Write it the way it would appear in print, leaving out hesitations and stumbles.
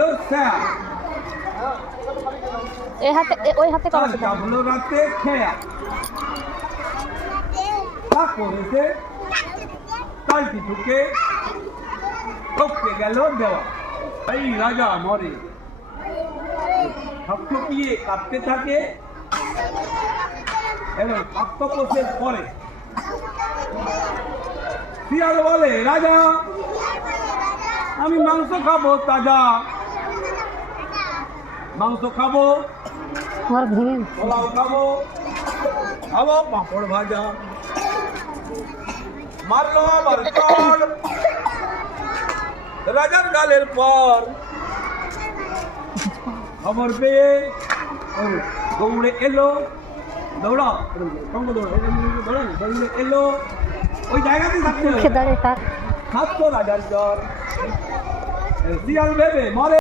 হলো স্যার, এই হাতে ওই হাতে করো তারটা হলো রাতে খেয়া, তা করেছে তালটি ঢুকে টপকে গেল দেওয়া। এই রাজা মরে, ঠকঠকিয়ে কাঁপতে থাকে এবং পাক্তপোষের পরে শিয়াল বলে, রাজা আমি মাংস খাবো, তাজা মাংস খাবো, আমার ভেঙে পোলাও খাবো, খাবো পাঁপড় ভাজা। মারলো আবার চড় রাজার গালের পর, খবর পেয়ে দৌড়ে এলো, দৌড়াও দৌড়ে এলো, ওই জায়গাতেই থাকতে হবে, দাঁড়িয়ে থাক। থাকতো রাজার জ্বর। শিয়াল ভেবে মরে।